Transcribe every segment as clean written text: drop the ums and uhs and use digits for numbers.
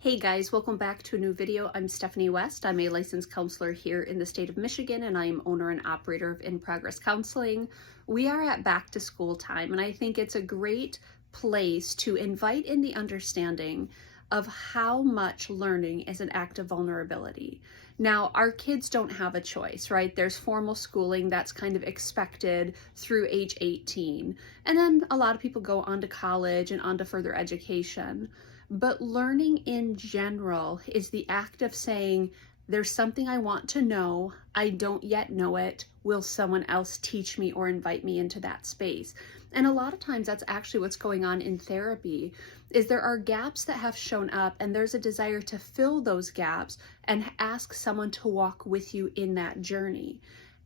Hey guys, welcome back to a new video. I'm Stephanie West. I'm a licensed counselor here in the state of Michigan, and I am owner and operator of In Progress Counseling. We are at back to school time, and I think it's a great place to invite in the understanding of how much learning is an act of vulnerability. Now, our kids don't have a choice, right? There's formal schooling that's kind of expected through age 18. And then a lot of people go on to college and on to further education. But learning in general is the act of saying, there's something I want to know, I don't yet know it, will someone else teach me or invite me into that space? And a lot of times that's actually what's going on in therapy, is there are gaps that have shown up and there's a desire to fill those gaps and ask someone to walk with you in that journey.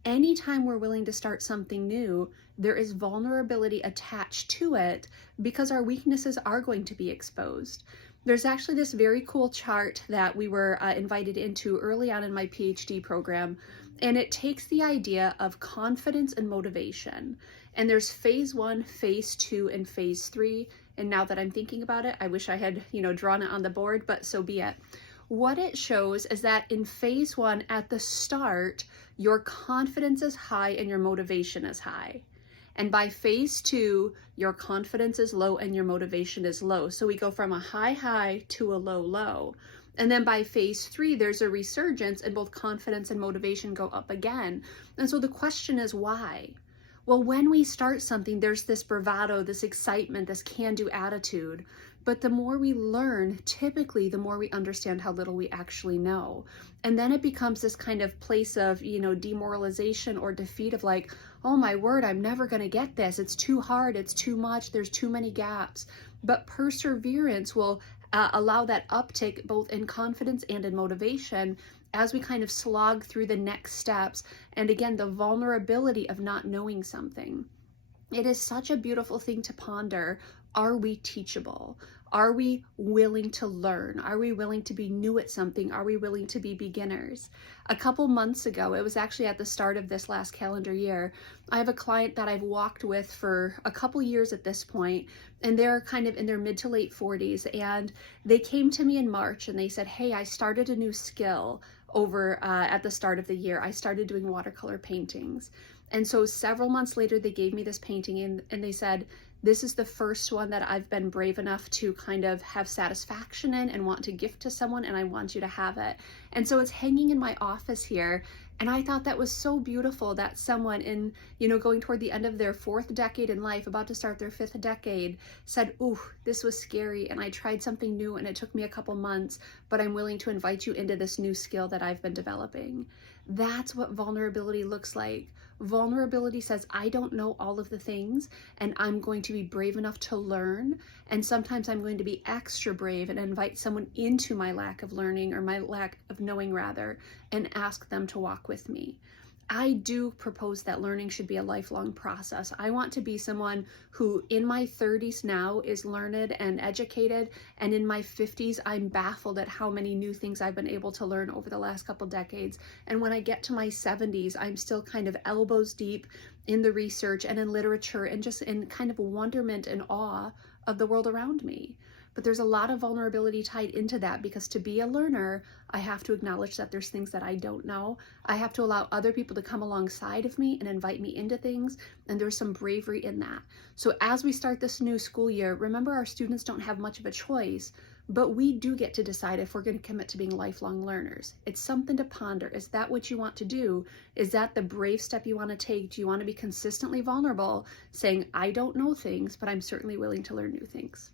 Anytime we're willing to start something new, there is vulnerability attached to it because our weaknesses are going to be exposed. There's actually this very cool chart that we were invited into early on in my PhD program, and it takes the idea of confidence and motivation. And there's phase 1, phase 2, and phase 3. And now that I'm thinking about it, I wish I had, drawn it on the board, but so be it. What it shows is that in phase 1, at the start, your confidence is high and your motivation is high. And by phase 2, your confidence is low and your motivation is low. So we go from a high to a low. And then by phase 3, there's a resurgence and both confidence and motivation go up again. And so the question is why? Well, when we start something, there's this bravado, this excitement, this can-do attitude. But the more we learn, typically, the more we understand how little we actually know. And then it becomes this kind of place of, demoralization or defeat of like, oh my word, I'm never going to get this. It's too hard. It's too much. There's too many gaps. But perseverance will allow that uptick both in confidence and in motivation as we kind of slog through the next steps. And again, the vulnerability of not knowing something. It is such a beautiful thing to ponder. Are we teachable? Are we willing to learn? Are we willing to be new at something? Are we willing to be beginners? A couple months ago, it was actually at the start of this last calendar year, I have a client that I've walked with for a couple years at this point, and they're kind of in their mid to late 40s, and they came to me in March and they said, hey, I started a new skill over at the start of the year. I started doing watercolor paintings. And so several months later, they gave me this painting and they said, this is the first one that I've been brave enough to kind of have satisfaction in and want to gift to someone, and I want you to have it. And so it's hanging in my office here. And I thought that was so beautiful that someone in, going toward the end of their 4th decade in life, about to start their 5th decade, said, ooh, this was scary and I tried something new and it took me a couple months, but I'm willing to invite you into this new skill that I've been developing. That's what vulnerability looks like. Vulnerability says, I don't know all of the things and I'm going to be brave enough to learn. And sometimes I'm going to be extra brave and invite someone into my lack of learning, or my lack of knowing rather, and ask them to walk with me. I do propose that learning should be a lifelong process. I want to be someone who in my 30s now is learned and educated, and in my 50s I'm baffled at how many new things I've been able to learn over the last couple decades. And when I get to my 70s, I'm still kind of elbows deep in the research and in literature and just in kind of wonderment and awe of the world around me. But there's a lot of vulnerability tied into that, because to be a learner, I have to acknowledge that there's things that I don't know. I have to allow other people to come alongside of me and invite me into things, and there's some bravery in that. So as we start this new school year, remember our students don't have much of a choice, but we do get to decide if we're going to commit to being lifelong learners. It's something to ponder. Is that what you want to do? Is that the brave step you want to take? Do you want to be consistently vulnerable, saying, I don't know things, but I'm certainly willing to learn new things?